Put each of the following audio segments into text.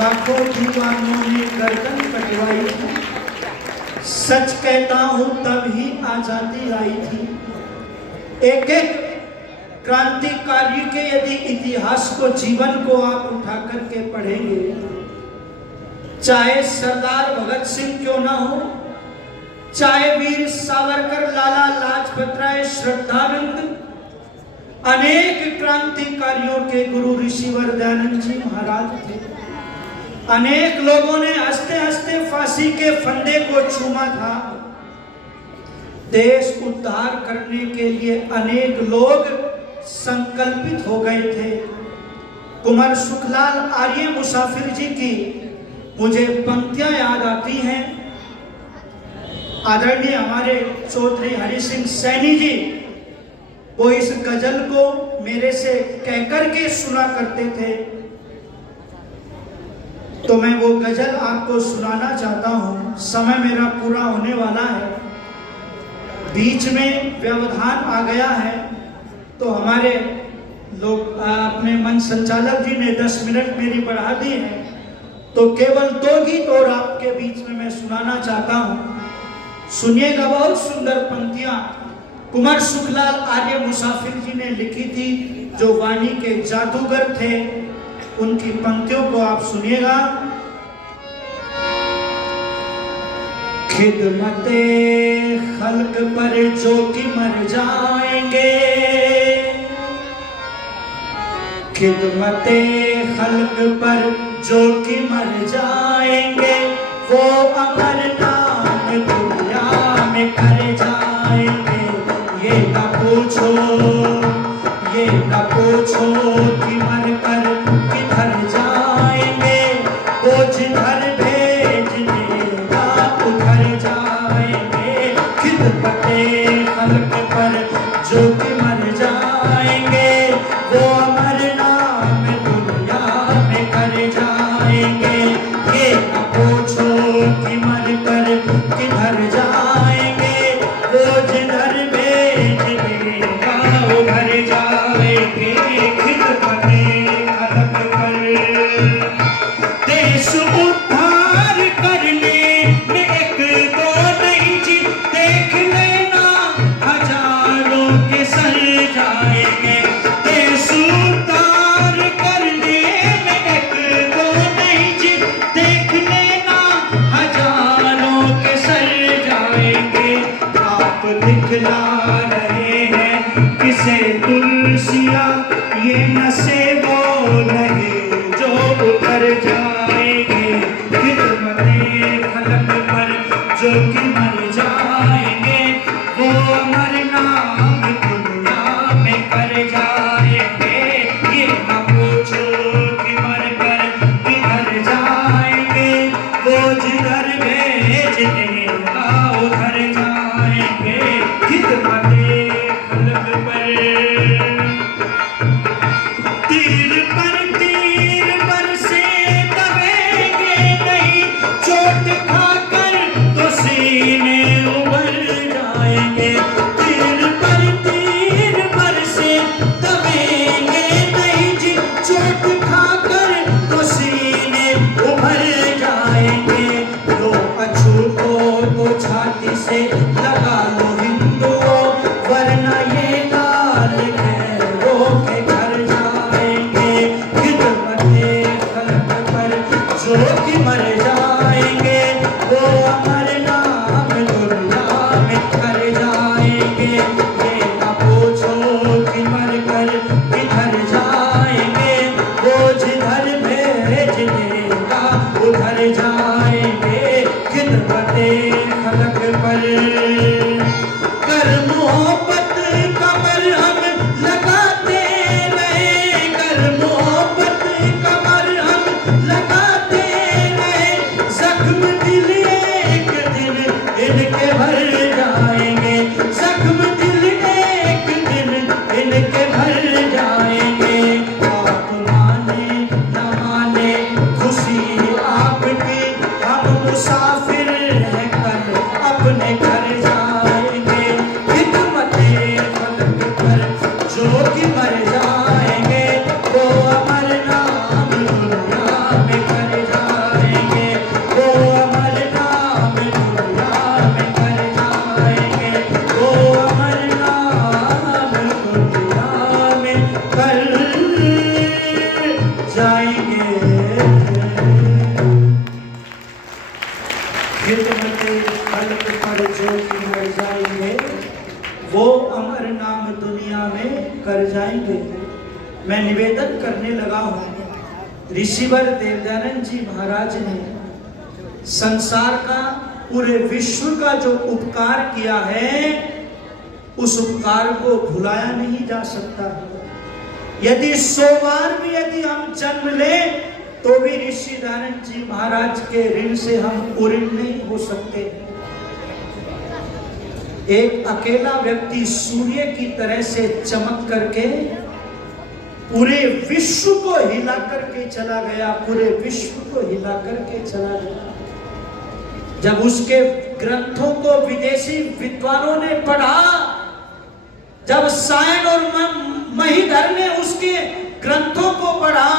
लाखों दीवानों ने गर्दन कटवाई थी। सच कहता हूं तब ही आजादी आई थी। एक एक क्रांतिकारी के यदि इतिहास को, जीवन को आप उठा करके पढ़ेंगे, चाहे सरदार भगत सिंह क्यों ना हो, चाहे वीर सावरकर, लाला लाजपत राय, श्रद्धानंद, अनेक क्रांतिकारियों के गुरु ऋषिवर दयानंद जी महाराज थे। अनेक लोगों ने हंसते हंसते फांसी के फंदे को चूमा था। देश उद्धार करने के लिए अनेक लोग संकल्पित हो गए थे। कुंवर सुखलाल आर्य मुसाफिर जी की मुझे पंक्तियां याद आती हैं। आदरणीय हमारे चौधरी हरि सिंह सैनी जी वो इस गजल को मेरे से कहकर के सुना करते थे, तो मैं वो गजल आपको सुनाना चाहता हूं। समय मेरा पूरा होने वाला है, बीच में व्यवधान आ गया है, तो हमारे लोग अपने मंच संचालक जी ने 10 मिनट मेरी बढ़ा दी है, तो केवल 2 गीत और आपके बीच में मैं सुनाना चाहता हूं। सुनिएगा, बहुत सुंदर पंक्तियां कुंवर सुखलाल आर्य मुसाफिर जी ने लिखी थी, जो वाणी के जादूगर थे। उनकी पंक्तियों को आप सुनिएगा। खिदमते खल्क पर जो कि मर जाएंगे, खिदमते खल्क पर जो कि मर जाएंगे, वो अमर नाम दुनिया में कर जाएंगे। ये न पूछो, ये न पूछो कि मर कर किधर जाएंगे, वो जिधर भेजनेगा उधर जाएंगे। खिदमते खल्क पर जो कि मर जाएंगे, वो अमर नाम दुनिया में कर जाएंगे। ये न पूछो कि मर कर किधर जाएंगे, वो जिधर भेजनेगा उधर जाएंगे। खिदमते खल्क पर देश उद्धार करने में एक दो नहीं जी, देख लेना हजारों के सर जाएंगे। देश उद्धार करने में एक दो नहीं जी, देख लेना हजारों के सर जाएंगे। आप दिखला रहे हैं किसे तुलसिया, ये नशे वो नहीं जो उतर जाएंगे। खिदमते खल्क पर जो कि मर जाएंगे, वो अमर नाम दुनिया में कर जाएंगे। ये न पूछो कि मर कर किधर जाएंगे, वो जिधर भेजनेगा उधर जाएंगे। खिदमते खल्क पर तीर पर तीर कर जाएंगे। मैं निवेदन करने लगा हूं, ऋषिवर देवदयानंद जी महाराज ने संसार का, पूरे विश्व का जो उपकार किया है, उस उपकार को भुलाया नहीं जा सकता। यदि 100 बार भी यदि हम जन्म लें तो भी ऋषि दयानंद जी महाराज के ऋण से हम पूर्ण नहीं हो सकते। एक अकेला व्यक्ति सूर्य की तरह से चमक करके पूरे विश्व को हिला करके चला गया, पूरे विश्व को हिला करके चला गया। जब उसके ग्रंथों को विदेशी विद्वानों ने पढ़ा, जब सायन और महीधर ने उसके ग्रंथों को पढ़ा,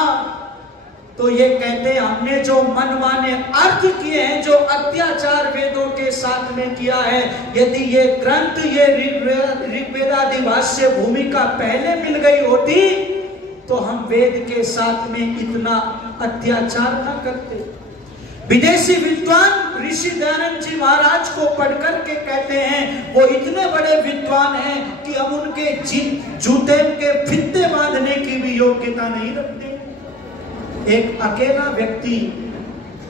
तो ये कहते हमने जो मनमाने अर्थ किए हैं, जो अत्याचार वेदों के साथ में किया है, यदि ये ग्रंथ, ये ऋग्वेदादि भाष्य भूमिका पहले मिल गई होती तो हम वेद के साथ में इतना अत्याचार न करते। विदेशी विद्वान ऋषि दयानंद जी महाराज को पढ़कर के कहते हैं वो इतने बड़े विद्वान हैं कि हम उनके जूते के फित्ते बांधने की भी योग्यता नहीं रखते। एक अकेला व्यक्ति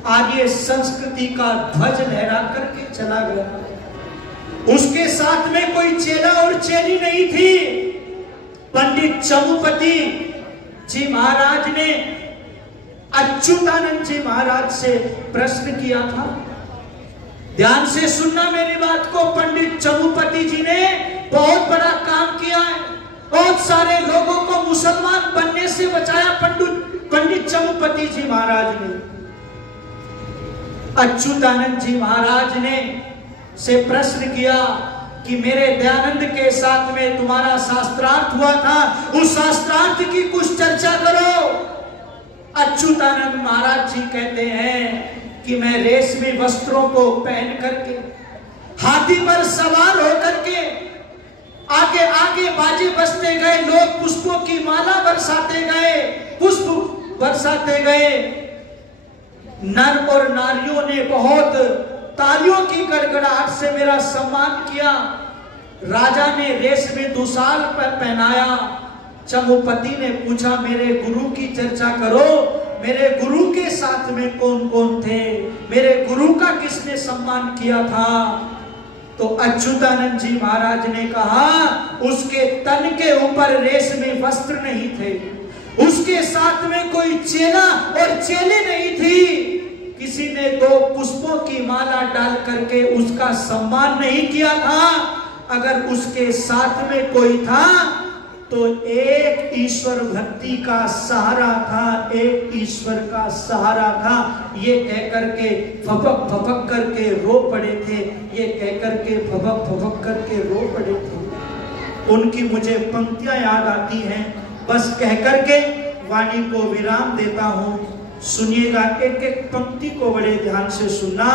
आर्य संस्कृति का ध्वज लहरा करके चला गया। उसके साथ में कोई चेला और चेली नहीं थी। पंडित चमुपति जी महाराज ने अच्युतानंद जी महाराज से प्रश्न किया था। ध्यान से सुनना मेरी बात को। पंडित चमुपति जी ने बहुत बड़ा काम किया है, बहुत सारे लोगों को मुसलमान बनने से बचाया। पंडित चमुपति जी महाराज ने अच्युतानंद जी महाराज ने से प्रश्न किया कि मेरे दयानंद के साथ में तुम्हारा शास्त्रार्थ हुआ था, उस शास्त्रार्थ की कुछ चर्चा करो। अच्युतानंद महाराज जी कहते हैं कि मैं रेशमी वस्त्रों को पहन करके, हाथी पर सवार होकर के आगे आगे बाजे बजते गए, लोग पुष्पों की माला बरसाते गए, पुष्प बरसाते गए। नर और नारियों ने बहुत तालियों की गड़गड़ाहट से मेरा सम्मान किया। राजा ने रेशमी दुशाल पर पहनाया। चमुपति ने पूछा मेरे गुरु की चर्चा करो, मेरे गुरु के साथ में कौन कौन थे, मेरे गुरु का किसने सम्मान किया था। तो अच्युतानंद जी महाराज ने कहा उसके तन के ऊपर रेशमी वस्त्र नहीं थे, उसके साथ में कोई चेला और चेली नहीं थी, किसी ने 2 पुष्पों की माला डाल करके उसका सम्मान नहीं किया था। अगर उसके साथ में कोई था तो एक ईश्वर भक्ति का सहारा था, एक ईश्वर का सहारा था। ये कहकर के फपक फपक करके रो पड़े थे, ये कहकर के फपक फपक करके रो पड़े थे। उनकी मुझे पंक्तियां याद आती हैं, बस कहकर के वाणी को विराम देता हूं। सुनिएगा, एक एक पंक्ति को बड़े ध्यान से सुनना।